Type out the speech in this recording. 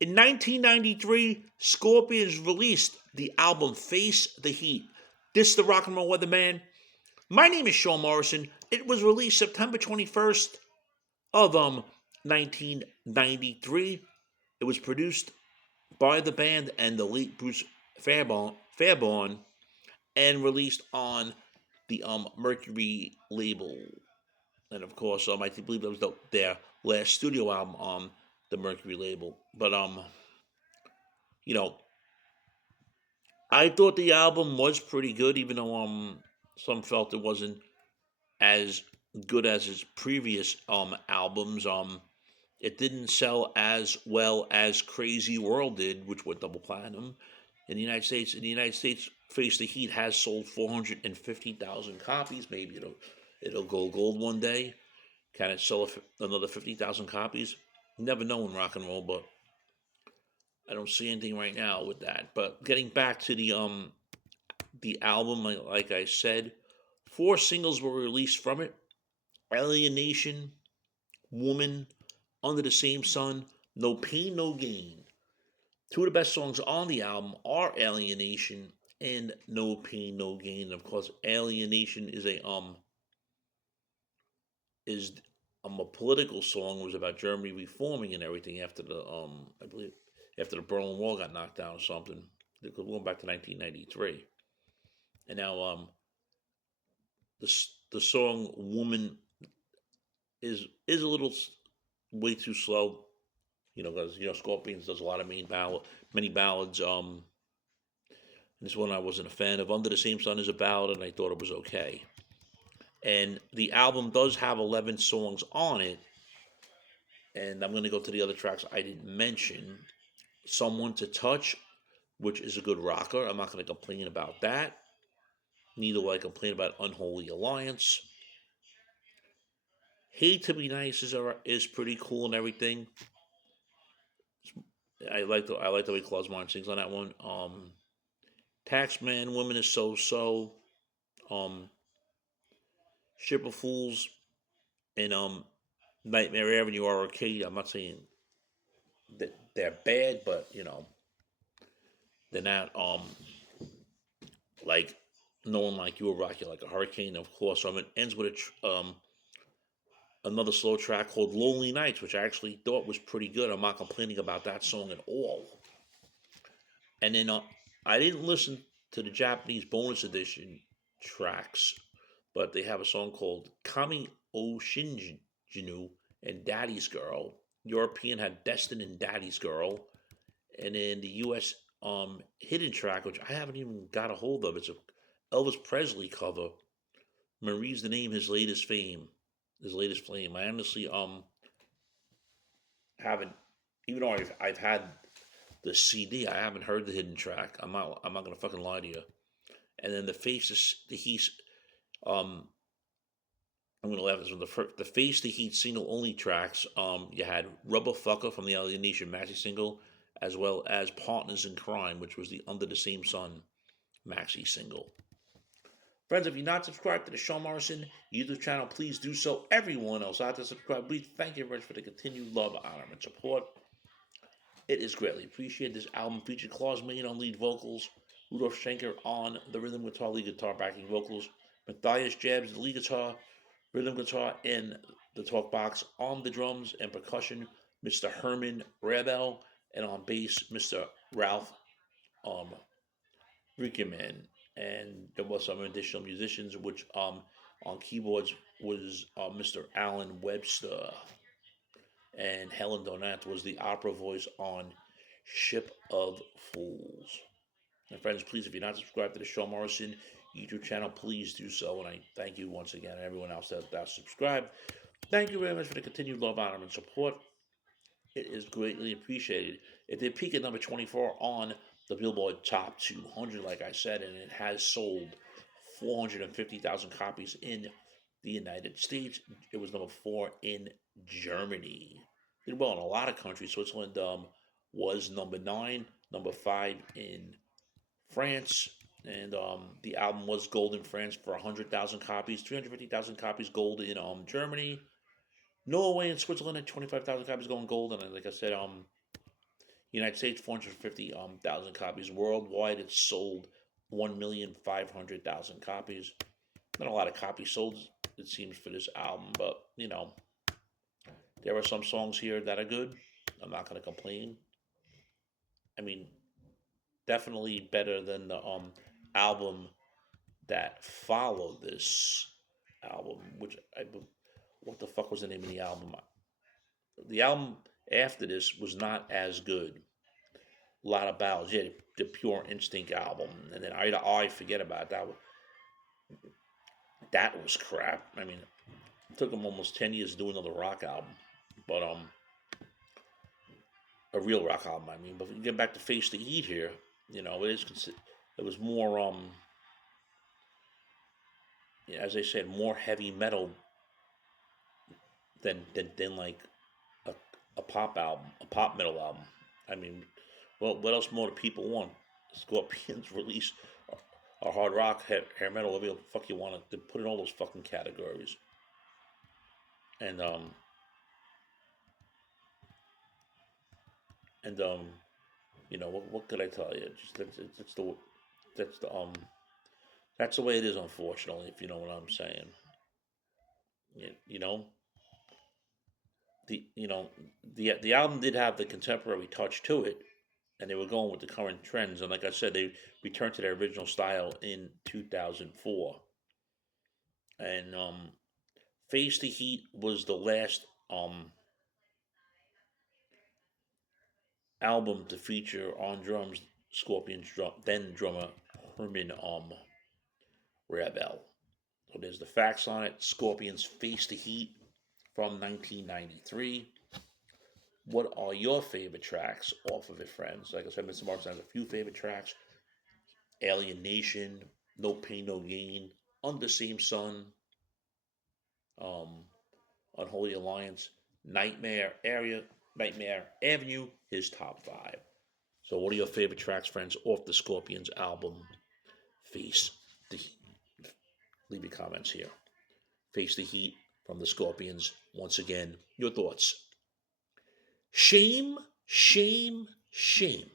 In 1993, Scorpions released the album Face the Heat. This is the Rock and Roll Weatherman. My name is Sean Morrison. It was released September 21st of 1993. It was produced by the band and the late Bruce Fairbairn and released on the Mercury label. And of course, I believe that was their last studio album on the Mercury label. But you know, I thought the album was pretty good, even though some felt it wasn't as good as his previous albums. It didn't sell as well as Crazy World did, which went double platinum in the United States. In the United States, Face the Heat has sold 450,000 copies. Maybe it'll go gold one day. Can it sell another 50,000 copies? Never know in rock and roll, but I don't see anything right now with that. But getting back to the album, like I said, four singles were released from it: Alienation, Woman, Under the Same Sun, No Pain, No Gain. Two of the best songs on the album are Alienation and No Pain, No Gain. And of course, Alienation is a political song. It was about Germany reforming and everything after the I believe after the Berlin Wall got knocked down or something. We're going back to 1993, and now the song "Woman" is a little way too slow. Because Scorpions does a lot of many ballads. This one I wasn't a fan of. Under the Same Sun is a ballad, and I thought it was okay. And the album does have 11 songs on it, and I'm going to go to the other tracks I didn't mention. Someone to Touch, which is a good rocker. I'm not going to complain about that. Neither will I complain about Unholy Alliance. Hate to Be Nice is pretty cool and everything. I like the way Claus Martin sings on that one. Taxman, Women is So So. Um, Ship of Fools and Nightmare Avenue are okay. I'm not saying that they're bad, but they're not like No One Like You will Rock You Like a Hurricane. Of course, it ends with another slow track called Lonely Nights, which I actually thought was pretty good. I'm not complaining about that song at all. And then I didn't listen to the Japanese bonus edition tracks, but they have a song called Kami O Shinjinu and Daddy's Girl. European had Destin and Daddy's Girl. And then the US hidden track, which I haven't even got a hold of. It's a Elvis Presley cover. Marie's the Name, his latest flame. I honestly haven't, even though I've had the CD, I haven't heard the hidden track. I'm not gonna fucking lie to you. And then the Heat, um I'm gonna laugh at this one. The Face the Heat single only tracks. You had Rubber Fucker from the Alienation maxi single, as well as Partners in Crime, which was the Under the Same Sun maxi single. Friends, if you're not subscribed to the Sean Morrison YouTube channel, please do so. Everyone else out there subscribe. We thank you very much for the continued love, honor, and support. It is greatly appreciated. This album featured Claus Main on lead vocals, Rudolf Schenker on the rhythm guitar, lead guitar, backing vocals, Matthias Jabs, the lead guitar, rhythm guitar, and the talk box on the drums and percussion, Mr. Herman Rebel, and on bass, Mr. Ralph um, Rickerman. And there was some additional musicians, which on keyboards was Mr. Alan Webster, and Helen Donat was the opera voice on Ship of Fools. And friends, please, if you're not subscribed to the Sean Morrison YouTube channel, please do so. And I thank you once again, and everyone else that's subscribed. Thank you very much for the continued love, honor, and support. It is greatly appreciated. It did peak at number 24 on the Billboard Top 200, like I said, and it has sold 450,000 copies in the United States. It was number 4 in Germany. Did well in a lot of countries. Switzerland was number 9, number 5 in France, and the album was gold in France for 100,000 copies, 350,000 copies gold in Germany, Norway and Switzerland at 25,000 copies going gold, and like I said, United States 450 thousand copies. Worldwide, it's sold 1,500,000 copies. Not a lot of copies sold, it seems, for this album, but there are some songs here that are good. I'm not going to complain. I mean, definitely better than the album that followed this album, which what the fuck was the name of the album? The album after this was not as good. A lot of ballads, yeah, the Pure Instinct album, and then Eye to Eye, forget about it. That was crap. I mean, it took them almost 10 years to do another rock album, but a real rock album. I mean, but if we get back to Face the Heat here, it was more as I said, more heavy metal than like a, a pop album, a pop metal album. I mean, well, what else more do people want? Scorpions release or hard rock, hair metal, whatever the fuck you want to put in all those fucking categories. And and what could I tell you? Just that's the that's the way it is, unfortunately. If you know what I'm saying. You know the album did have the contemporary touch to it, and they were going with the current trends. And like I said, they returned to their original style in 2004. And Face the Heat was the last album to feature on drums Scorpions then drummer Herman Rebel. So there's the facts on it. Scorpions Face the Heat from 1993. What are your favorite tracks off of it, friends? Like I said, Mr. Morrison has a few favorite tracks. Alienation, No Pain, No Gain, Under Same Sun, um, Unholy Alliance, Nightmare Avenue, his top five. So what are your favorite tracks, friends, off the Scorpions album, Face the Heat? Leave your comments here. Face the Heat from the Scorpions. Once again, your thoughts. Shame, shame, shame.